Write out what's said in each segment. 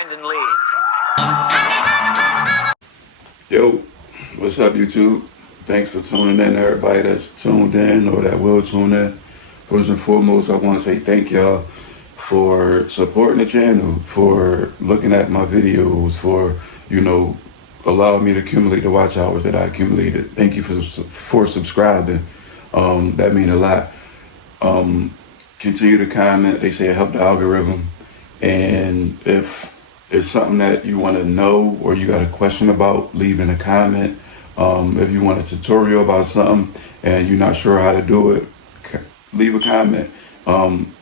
Brendan Lee. Yo, what's up, YouTube? Thanks for tuning in, everybody that's tuned in or that will tune in. First and foremost, I want to say thank y'all for supporting the channel, for looking at my videos, for, allowing me to accumulate the watch hours that I accumulated. Thank you for subscribing. That means a lot. Continue to comment. They say it helped the algorithm. And if it's something that you want to know or you got a question about, leave in a comment. If you want a tutorial about something and you're not sure how to do it, leave a comment.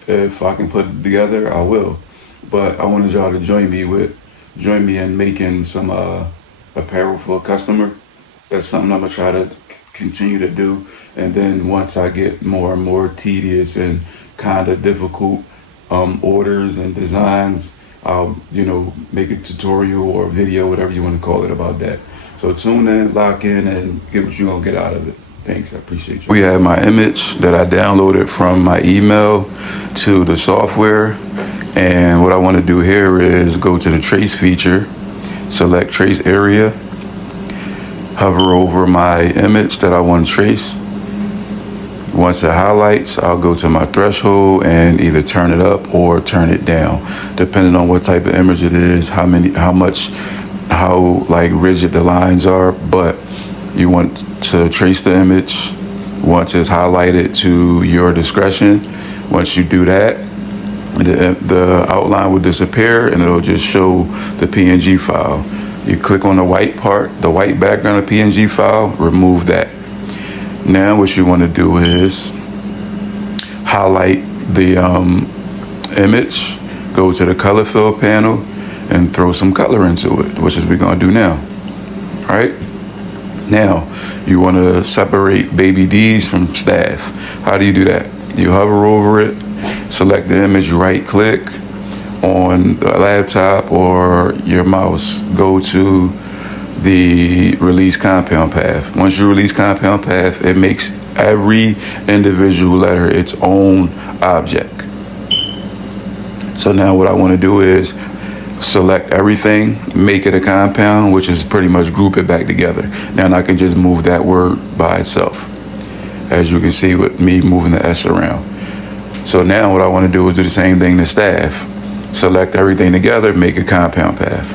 If I can put it together, I will. But I wanted y'all to join me in making some apparel for a customer. That's something I'm gonna try to continue to do. And then once I get more and more tedious and kind of difficult orders and designs, I'll make a tutorial or a video, whatever you want to call it, about that. So tune in, lock in, and get what you're gonna get out of it. Thanks, I appreciate you. We have my image that I downloaded from my email to the software, and what I want to do here is go to the trace feature, select trace area, hover over my image that I want to trace. Once it highlights, I'll go to my threshold and either turn it up or turn it down, depending on what type of image it is, how rigid the lines are. But you want to trace the image once it's highlighted to your discretion. Once you do that, the outline will disappear and it'll just show the PNG file. You click on the white part, the white background of PNG file, remove that. Now what you want to do is highlight the image, go to the color fill panel, and throw some color into it, which is what we're going to do now. All right? Now, you want to separate baby D's from staff. How do you do that? You hover over it, select the image, right click on the laptop or your mouse, go to the release compound path. Once you release compound path, it makes every individual letter its own object. So now what I want to do is select everything, make it a compound, which is pretty much group it back together. Now I can just move that word by itself, as you can see with me moving the S around. So now what I want to do is do the same thing to staff. Select everything together, make a compound path.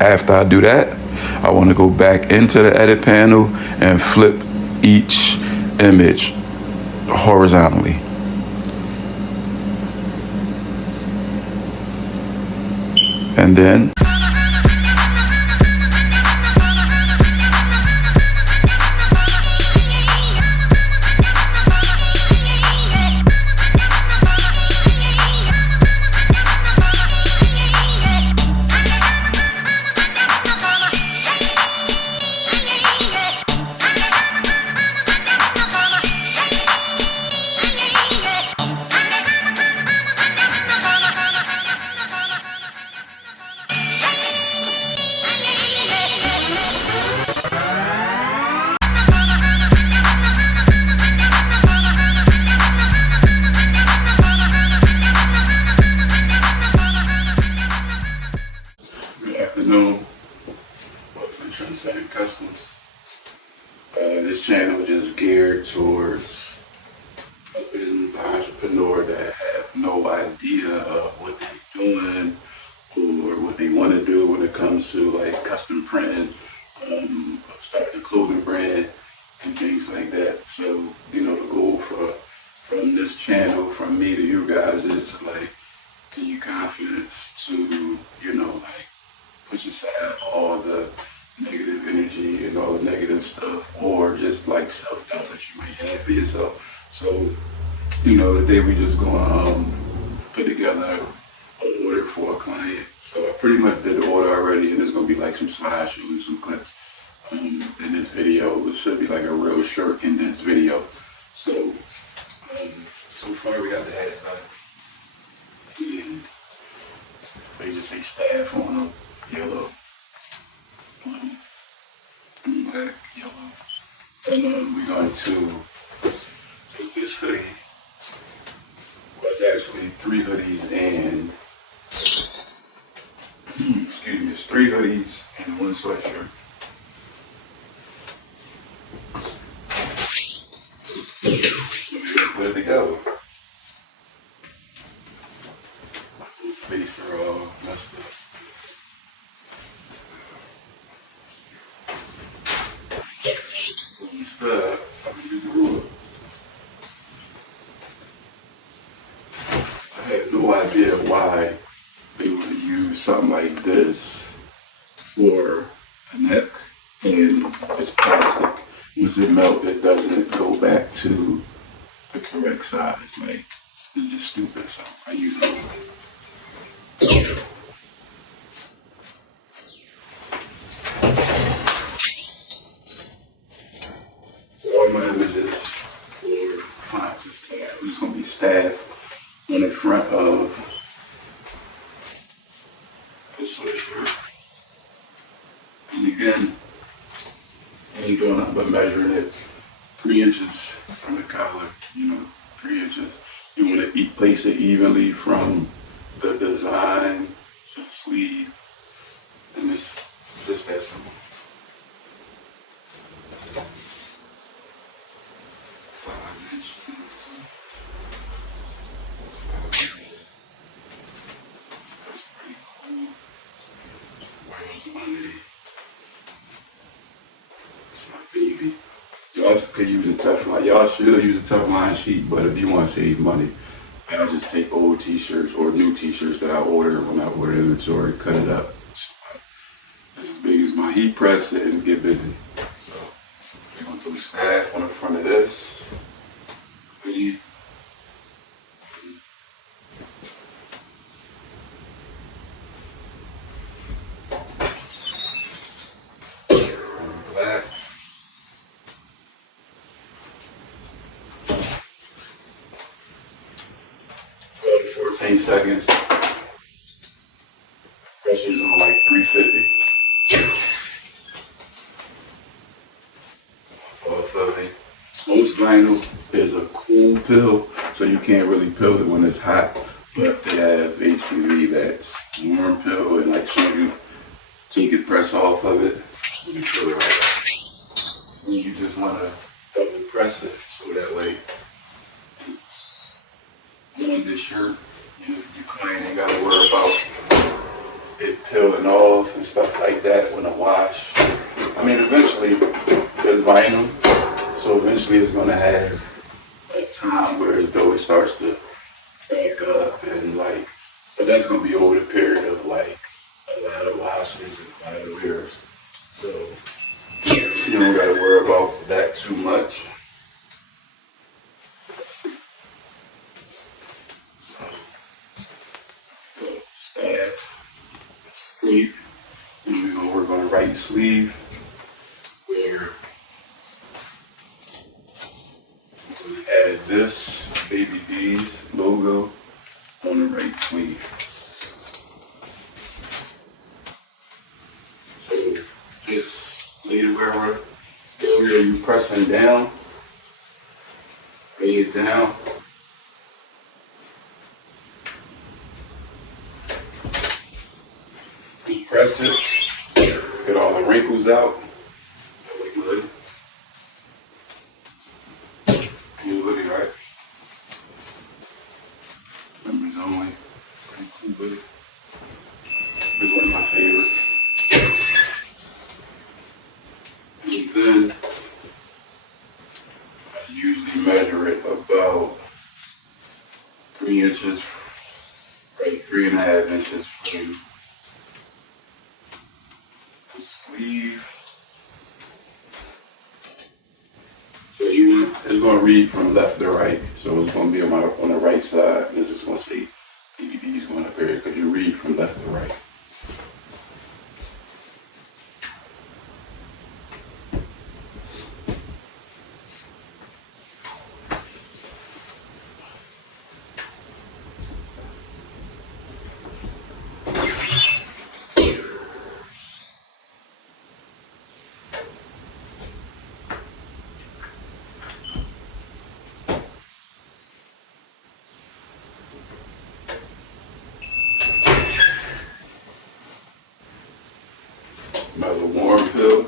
After I do that, I want to go back into the edit panel and flip each image horizontally. And then Customs. This channel is just geared towards helping the entrepreneur that have no idea of what they're doing or what they want to do when it comes to like custom printing, starting a clothing brand and things like that. So, the goal from this channel, from me to you guys, is to give you confidence to, push aside all the negative energy and all the negative stuff, or just self-doubt that you might have for yourself. So, today we just gonna put together an order for a client. So I pretty much did the order already, and it's gonna be some slideshows and some clips in this video. It should be a real short, condensed video. So, so far we got the hats done, and they just say staff on them, yellow, black, yellow, and we're going to take this hoodie. Well, it's actually 3 hoodies and 3 hoodies and 1 sweatshirt. Put it together. Face are all messed up. So instead, I'm using the ruler. I had no idea why they would use something like this for a neck, and it's plastic. Once it melts, it doesn't go back to the correct size. Like, it's just stupid. So I use it. So all my images for clients is tab. It's gonna be staff on the front of the sweatshirt. And again, I ain't doing nothing but measuring it 3 inches from the collar, 3 inches. You want to place it evenly from the design to the sleeve, and it's just that simple. That's pretty cool. Where's money? It's my baby. Y'all could use a Teflon. Y'all should use a Teflon sheet, but if you want to save money, I'll just take old t-shirts or new t-shirts that I order when I order inventory, cut it up. This is big as my heat press and get busy. So we're gonna do staff on the front of this. Hoodie. Black. 12 to 14 seconds. Pressure's on like 350. Off of it. Most vinyl is a cool pill, so you can't really pill it when it's hot. But they have HTV that's warm pill, and like as soon as you take it, press off of it, you pill it right out. And you just want to double press it so that way it's on this shirt. Your client ain't got to worry about it peeling off and stuff like that when I wash. I mean, eventually, it's vinyl, so eventually it's going to have a time where as though it starts to crack up and like, but that's going to be over the period of like a lot of washes and a lot of wears. So you don't got to worry about that too much. So, staff, sleeve, and we're going to work on the right sleeve where we're going to add this Baby D's logo on the right sleeve. So just leave it wherever area you're pressing down, lay it down. Press it, get all the wrinkles out. Like good. You look it right. Members only. Pretty cool with it. It's one of my favorites. And then I usually measure it about 3 inches, right, 3.5 inches from the sleeve. So it's going to read from left to right. So it's going to be on the right side. This is going to say DVDs going up here because you read from left to right. Another warm pill.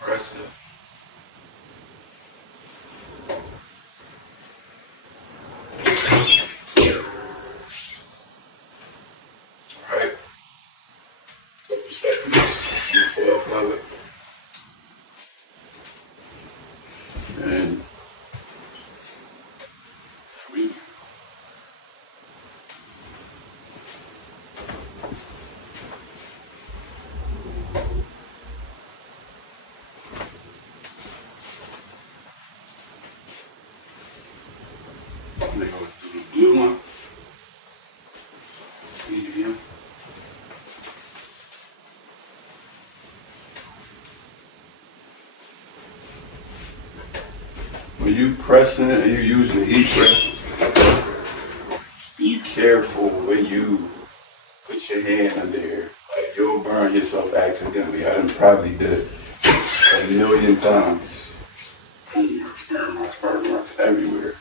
Press it. Alright. Couple seconds before I flow it. And we go to the blue one. Medium. When you pressing it and you using the heat press, be careful when you put your hand under there. Like you'll burn yourself accidentally. I done probably did it a million times. Burn marks everywhere.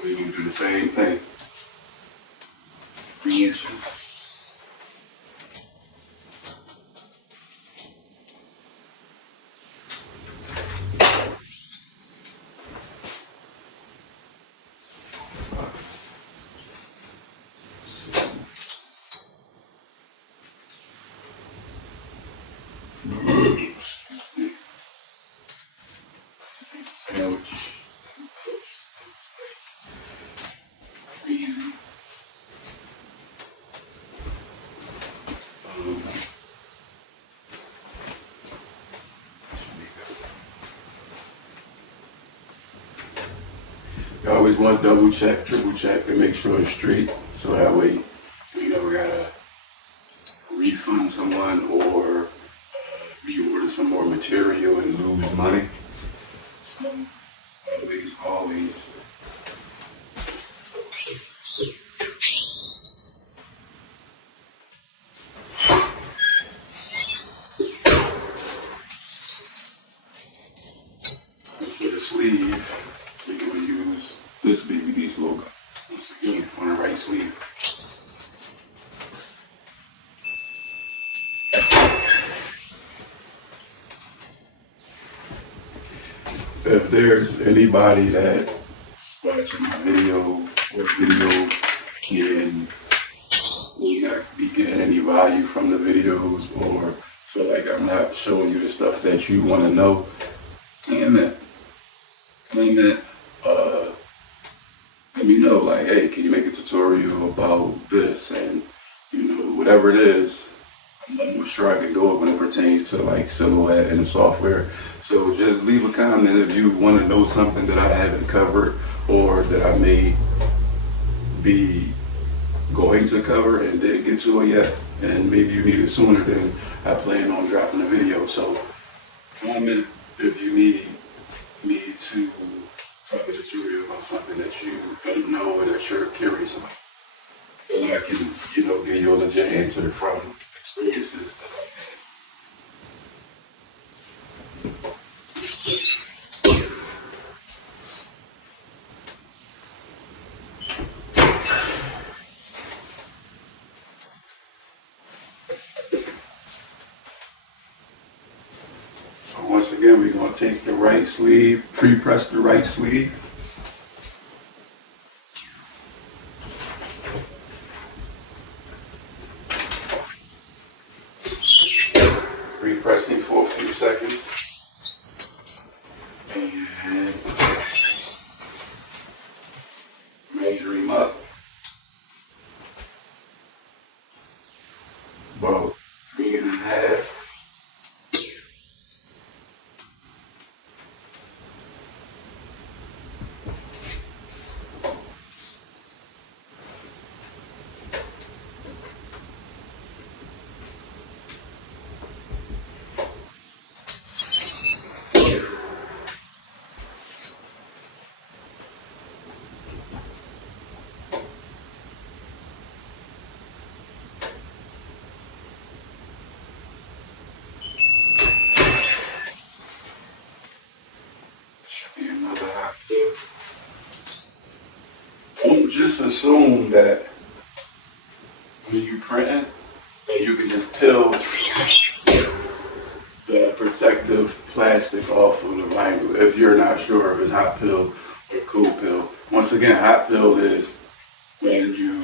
So you can do the same thing. 3 inches. Sandwich. Crazy. You always want to double check, triple check, and make sure it's straight. So that way, you never gotta refund someone or reorder some more material and lose money. So always. For the sleeve, we're going to use this BBD's logo. Once again, on the right sleeve. If there's anybody that's watching my video or video and you not be getting any value from the videos or feel like I'm not showing you the stuff that you want to know, comment, let me know, like, hey, can you make a tutorial about this? And, whatever it is, I'm more sure I can go when it pertains to like silhouette and software. So just leave a comment if you want to know something that I haven't covered or that I may be going to cover and didn't get to it yet. And maybe you need it sooner than I plan on dropping the video. So comment if you need me to drop a tutorial about something that you don't know or that you're curious about. So I can, give you a legit answer from experiences that I've had. So once again, we're going to take the right sleeve, pre-press the right sleeve. Pressing for a few seconds and measure him up about 3.5. just assume that when you print, that you can just peel the protective plastic off of the vinyl if you're not sure if it's hot peel or cool peel. Once again, hot peel is when you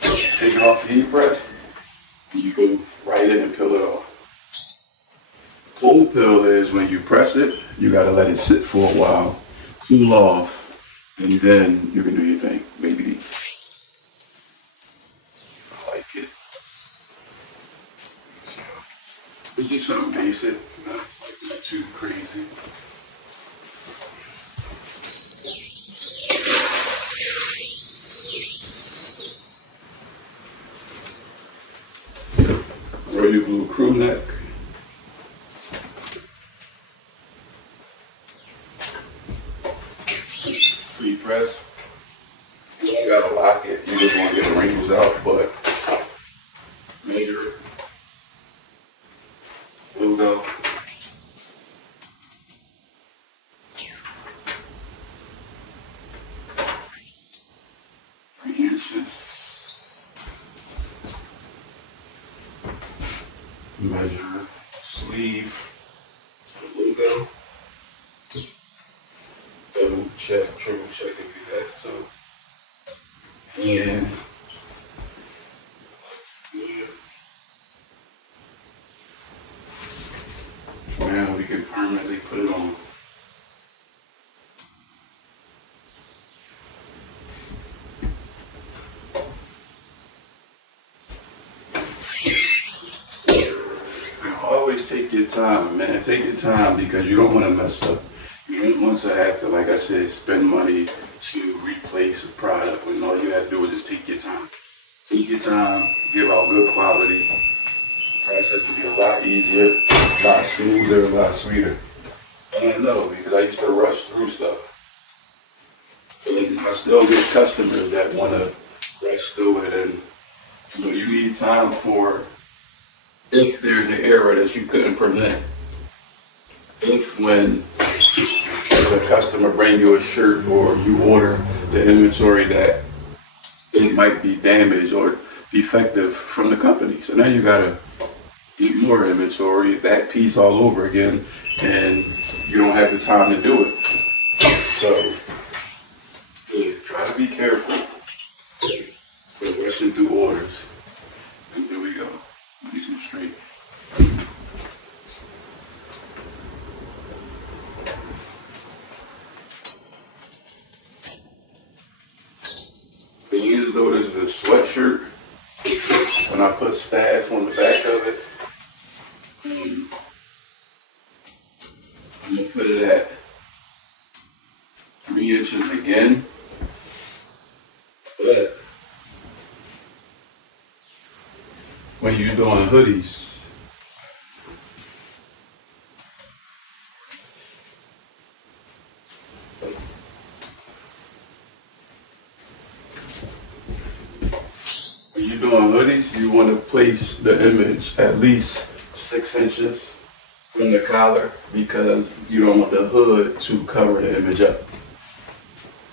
take it off the heat press, you go right in and peel it off. Cold peel is when you press it, you gotta let it sit for a while, cool off, and then you can do your thing. Maybe I like it. So, it's just something basic, not too crazy. Royal blue crew neck. Free press. You don't gotta lock it. You just want to get the wrinkles out, but measure. Logo. 3 inches. Measure sleeve. Logo. Double check, triple check if you have to. And looks good. Now we can permanently put it on. Always take your time, man. Take your time because you don't want to mess up. You don't want to have to, like I said, spend money to replace a product when all you have to do is just take your time. Take your time, give out good quality. The process will be a lot easier, a lot smoother, a lot sweeter. And I know because I used to rush through stuff. And I still get customers that want to rush through it, and you need time for if there's an error that you couldn't prevent. If when the customer bring you a shirt or you order the inventory that it might be damaged or defective from the company. So now you gotta get more inventory, that piece all over again, and you don't have the time to do it. So yeah, try to be careful with rushing through orders. And there we go. Nice and straight. Being as though this is a sweatshirt, when I put staff on the back of it, I'm gonna put it at 3 inches again. But when you're doing hoodies, you want to place the image at least 6 inches from the collar because you don't want the hood to cover the image up.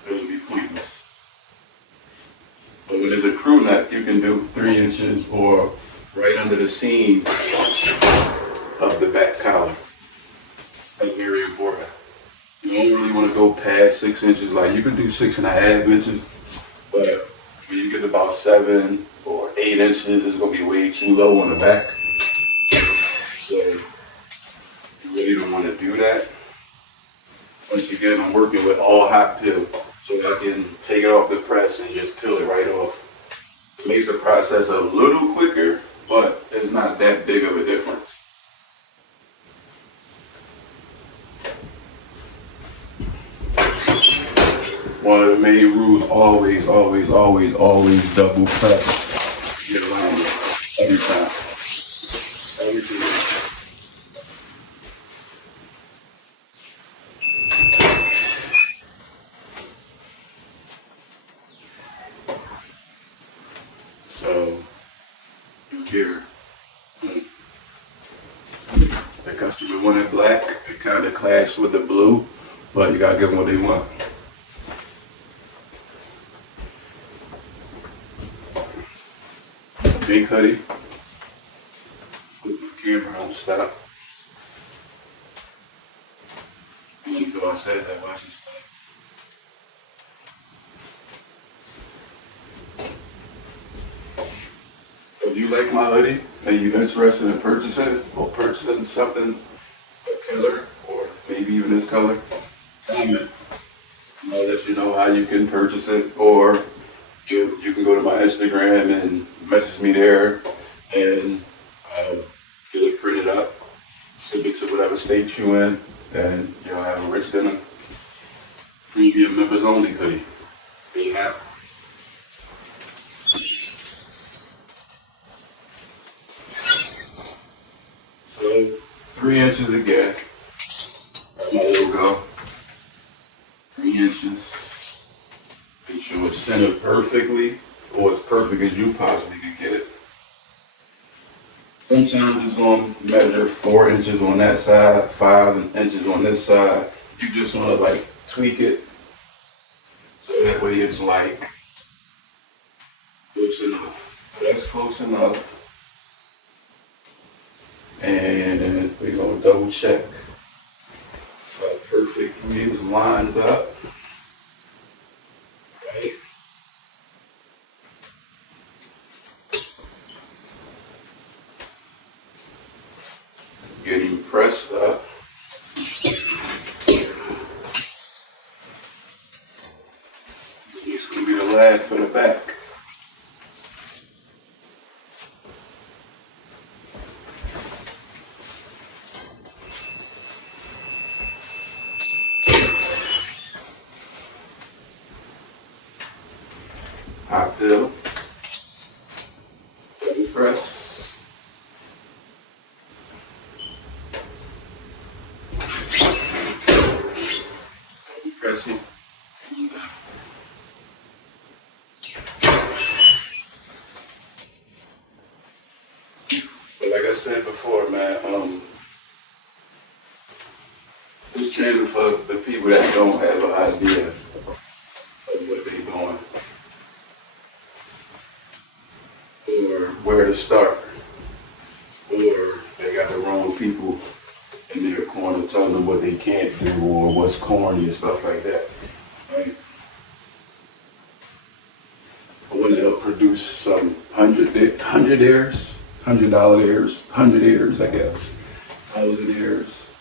It would be pointless. But when it's a crew neck, you can do 3 inches or right under the seam of the back collar. That's very important. You don't really want to go past 6 inches. Like you can do 6.5 inches, but when you get about 7 or 8 inches, it's gonna be way too low on the back. So you really don't want to do that. Once again, I'm working with all hot peel, so I can take it off the press and just peel it right off. It makes the process a little quicker, but it's not that big of a difference. One of the main rules, always double press. Get around it every time. Every time. So here, the customer wanted black. It kind of clashed with the blue, but you gotta give them what they want. big hoodie. With my camera on stop. Even though I said that, watch this thing. If you like my hoodie and you're interested in purchasing it or purchasing something a color or maybe even this color, comment. I'll let you know how you can purchase it, or you can go to my Instagram and message me there, and I'll get it printed up, send it to whatever state you in, and you'll have a rich denim premium members only hoodie. Be happy. So 3 inches again. That's my logo. 3 inches. Make sure it's centered perfectly, or as perfect as you possibly can get it. Sometimes it's going to measure 4 inches on that side, 5 inches on this side. You just want to like tweak it so that way it's like close enough. So that's close enough. And we're going to double check how perfectly is lined up. Right? Getting pressed up. It's going to be the last for the back. Hot fill. Double press. Double pressing. But like I said before, man, this channel for the people that don't have an idea of what they're doing or where to start, or they got the wrong people in their corner telling them what they can't do or what's corny and stuff like that. Right? I want to help produce some $100 airs, $100 airs, I guess, 1,000 airs.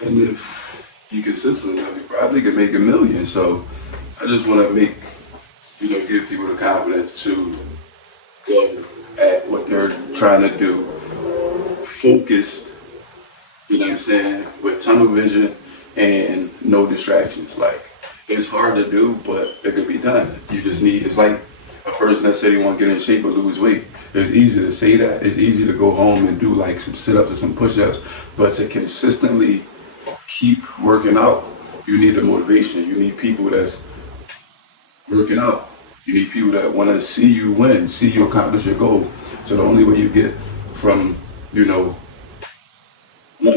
And if you consistently, you probably could make $1 million. So I just want to give people the confidence to go at what they're trying to do, focused, you know what I'm saying, with tunnel vision and no distractions. Like, it's hard to do, but it can be done. You just need, it's like a person that said they want to get in shape or lose weight. It's easy to say that. It's easy to go home and do like some sit-ups or some push-ups, but to consistently keep working out, you need the motivation. You need people that's working out. You need people that want to see you win, see you accomplish your goal. So the only way you get from, wanting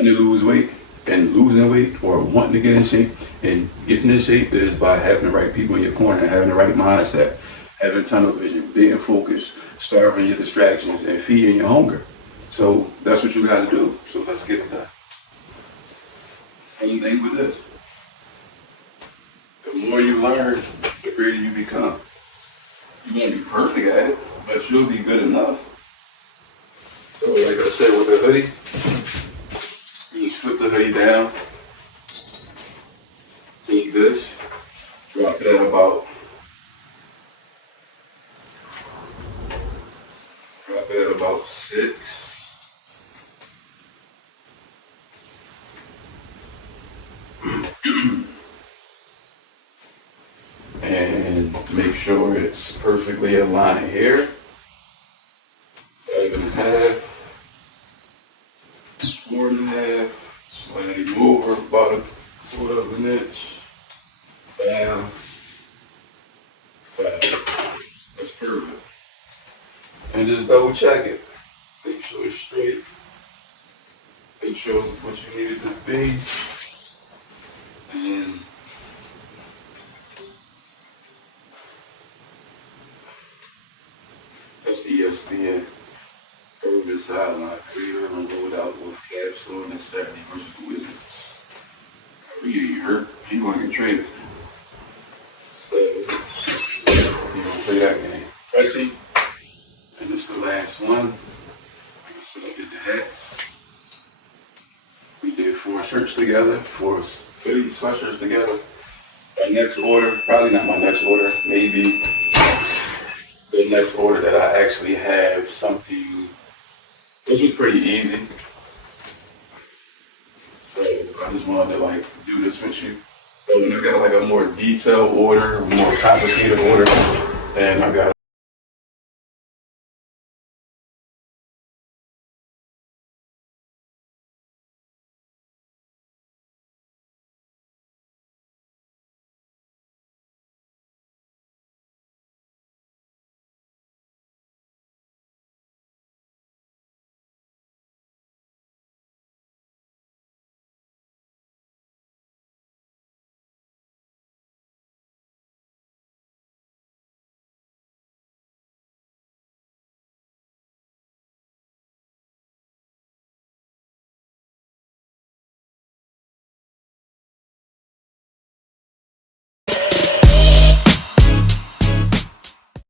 to lose weight and losing weight, or wanting to get in shape and getting in shape, is by having the right people in your corner, having the right mindset, having tunnel vision, being focused, starving your distractions, and feeding your hunger. So that's what you got to do. So let's get it done. Same thing with this. The more you learn, the greater you become. You won't be perfect at it, but you'll be good enough. So like I said with the hoodie, you just flip the hoodie down, take this, drop it at about 6. And make sure it's perfectly aligned here. 5.5, 4.5, slightly over about 1/4 inch. 5. That's perfect. And just double check it. Make sure it's straight. Make sure it's what you need it to be. And that's the ESPN. Urban sideline career and rolled out with capsule and Saturday versus the Wizards. He hurt. He going to get traded. So he gonna play that game. Pressing, and this the last one. Like I said, I did the hats. We did 4 shirts together, 4 hoodie sweatshirts together. My next order, probably not my next order, maybe the next order that I actually have something. This was pretty easy. So I just wanted to like do this with you. But when I got like a more detailed order, more complicated order, then I gotta